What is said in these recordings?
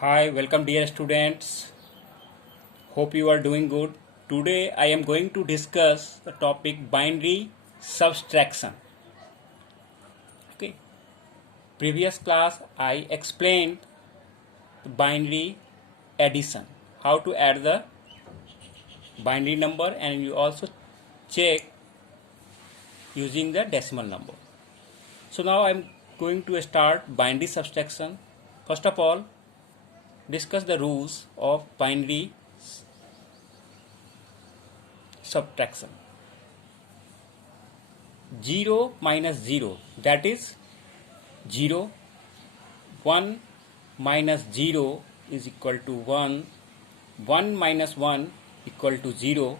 Hi, welcome dear students. Hope you are doing good. Today I am going to discuss the topic binary subtraction. Okay. Previous class I explained the binary addition, how to add the binary number, and you also check using the decimal number. So now I am going to start binary subtraction. First of all, discuss the rules of binary subtraction. 0 minus 0, that is 0. 1 minus 0 is equal to 1. 1 minus 1 equal to 0,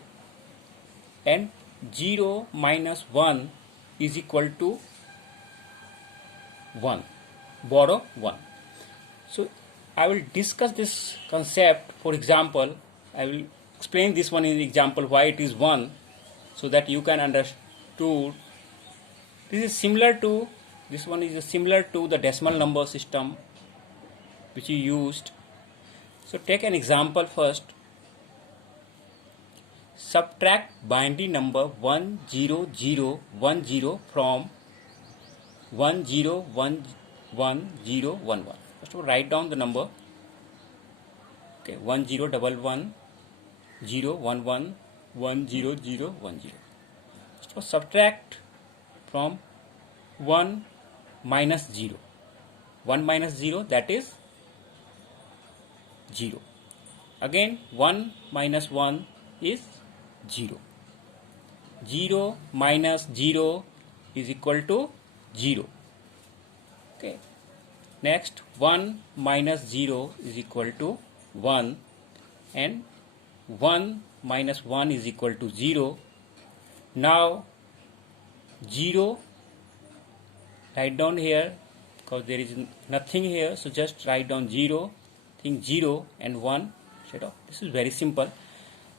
and 0 minus 1 is equal to 1. Borrow 1. So I will discuss this concept. For example, I will explain this one in the example why it is 1, so that you can understand. This one is similar to the decimal number system which you used. So take an example first. Subtract binary number 10010 from 10111011. First of all, write down the number. Okay, 101110111010. So subtract from 1 minus 0. 1 minus 0, that is 0. Again 1 minus 1 is 0. 0 minus 0 is equal to 0. Okay. Next 1 minus 0 is equal to 1, and 1 minus 1 is equal to 0. Now 0, write down here because there is nothing here, so just write down 0. Think 0 and 1 instead of. This is very simple.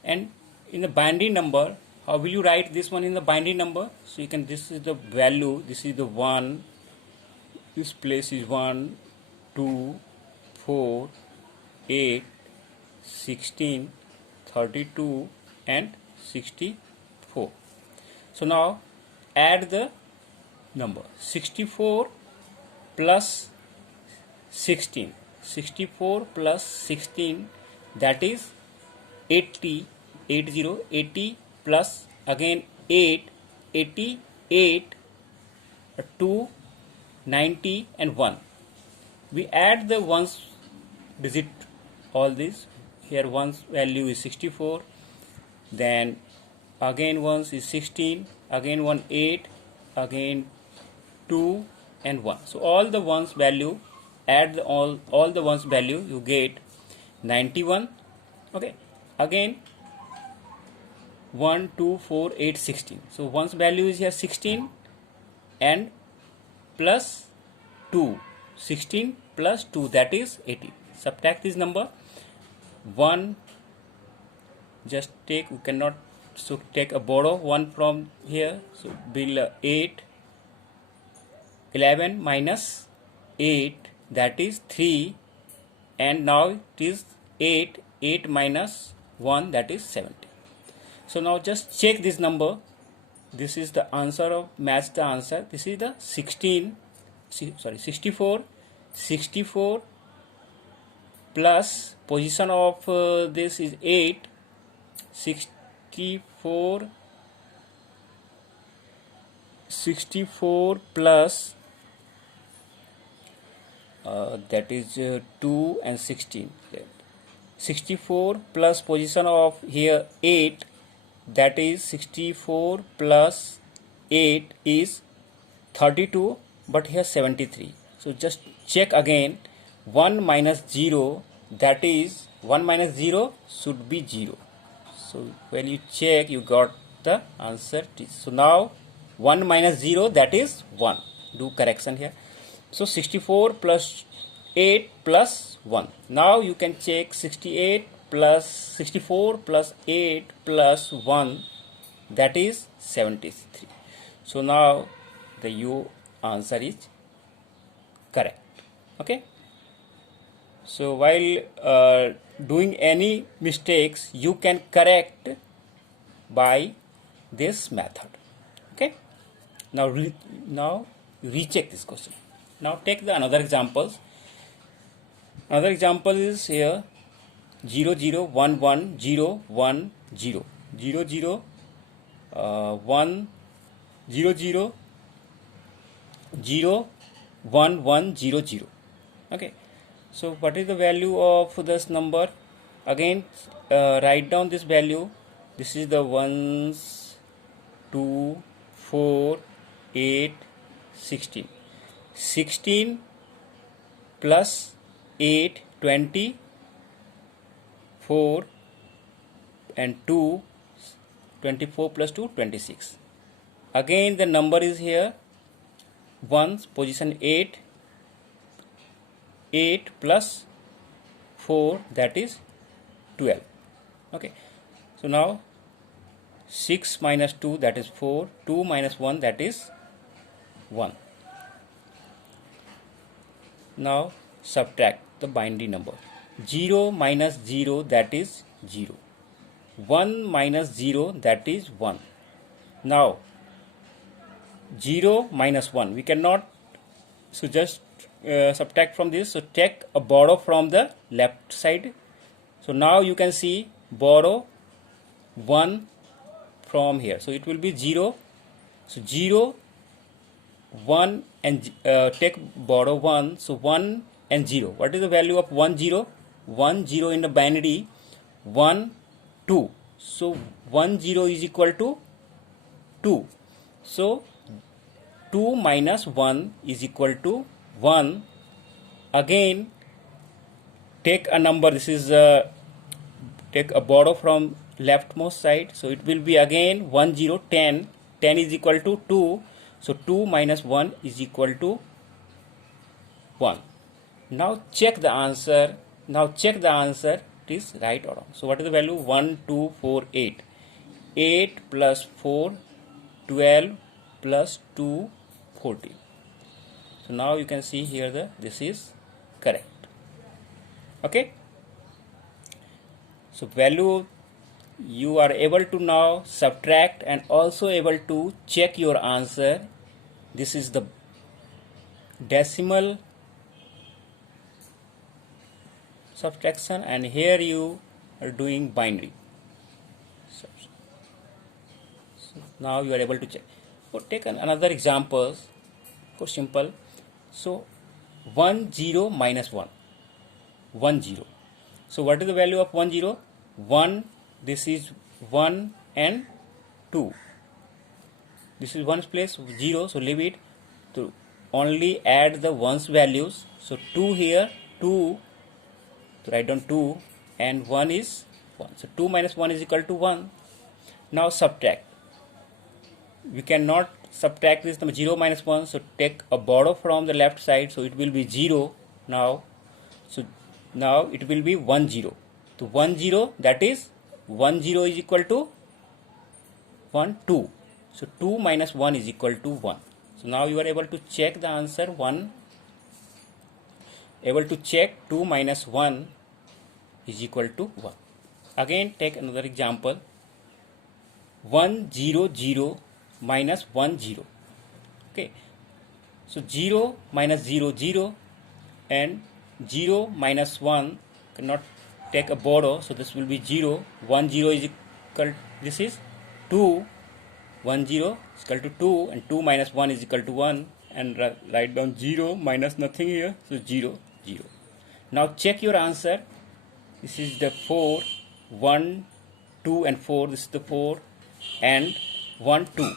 And in the binary number, how will you write this one in the binary number? So you can, this is the value, this is the 1, this place is 1, 2, 4, 8, 16, 32 and 64. So now add the number 64 plus 16. 64 plus 16, that is 80. 80 plus again 8, 88, 2, 90 and 1. We add the ones digit, all this. Here one's value is 64, then again ones is 16, again 1 8, again 2 and 1. So all the ones value, add all the ones value, you get 91. Okay, again 1 2 4 8 16. So one's value is here 16 and plus 2, 16 plus 2, that is 18. Subtract this number. 1, just take, we cannot, so take a borrow 1 from here, so bill 8. 11 minus 8, that is 3, and now it is 8. 8 minus 1, that is 70. So now just check this number. This is the answer of, match the answer. This is the 64. 64 plus position of this is 8. 64 plus that is 2 and 16. 64 plus position of here 8, that is 64 plus 8 is 32, but here 73. So just check again. 1 minus 0, that is 1 minus 0 should be 0. So when you check, you got the answer. So now 1 minus 0, that is 1. Do correction here. So 64 plus 8 plus 1. Now you can check 68 plus 64 plus 8 plus 1, that is 73. So now the answer is correct. Okay. So while doing any mistakes, you can correct by this method. Okay. Now recheck this question. Now take the another examples. Another example is here 0 0 1 1 0 1 0 0 0 1 0 0 0 1 1 0 0. Okay. So what is the value of this number? Again, write down this value. This is the 1s, 2, 4, 8, 16. 16 plus 8, 20, 4 and 2, 24 plus 2, 26. Again the number is here 1's position 8, 8 plus 4, that is 12. Okay. So now 6 minus 2, that is 4, 2 minus 1, that is 1. Now subtract the binary number. 0 minus 0, that is 0. 1 minus 0, that is 1. Now 0 minus 1, we cannot, so just subtract from this. So take a borrow from the left side. So now you can see borrow 1 from here. So it will be 0. So 0, 1 and take borrow 1. So 1 and 0. What is the value of 1 0? 1 0 in the binary 1 2. So 1 0 is equal to 2. So 2 minus 1 is equal to 1. Again take a number. This is take a borrow from leftmost side. So it will be again 1 0 10. 10 is equal to 2. So 2 minus 1 is equal to 1. Now check the answer. It is right or wrong. So what is the value? 1 2 4 8. 8 plus 4 12 plus 2 14. So now you can see here this is correct. Okay. So value, you are able to now subtract and also able to check your answer. This is the decimal subtraction, and here you are doing binary. So now you are able to check. So take another example for simple. So 1 0 minus 1, 1 0. So what is the value of 1 0? 1, this is 1 and 2. This is 1's place, 0, so leave it. To only add the 1's values. So 2 here, 2, so write down 2, and 1 is 1. So 2 minus 1 is equal to 1. Now subtract. We cannot subtract this number 0 minus 1, so take a borrow from the left side. So it will be 0 now. So now it will be 1 0. So 1 0, that is 1 0 is equal to 1 2. So 2 minus 1 is equal to 1. So now you are able to check the answer. 1 able to check 2 minus 1 is equal to 1. Again take another example. 1 0 0 minus 1 0. Okay. So 0 minus 0 0 and 0 minus 1 cannot take a borrow. So this will be 0. 1 0 is equal, this is 2. 1 0 is equal to 2, and 2 minus 1 is equal to 1, and write down 0 minus nothing here. So 0 0. Now check your answer. This is the 4, 1 2 and 4. This is the 4 and 1 2.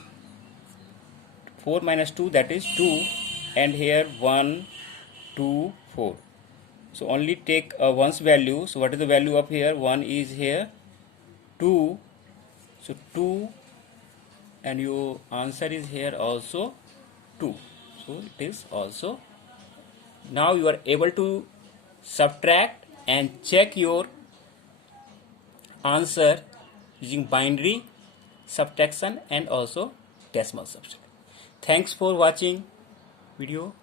4 minus 2, that is 2, and here 1 2 4. So only take a 1's value. So what is the value of here? 1 is here, 2. So 2, and your answer is here also 2. So it is also. Now you are able to subtract and check your answer using binary subtraction and also decimal subtraction. Thanks for watching video.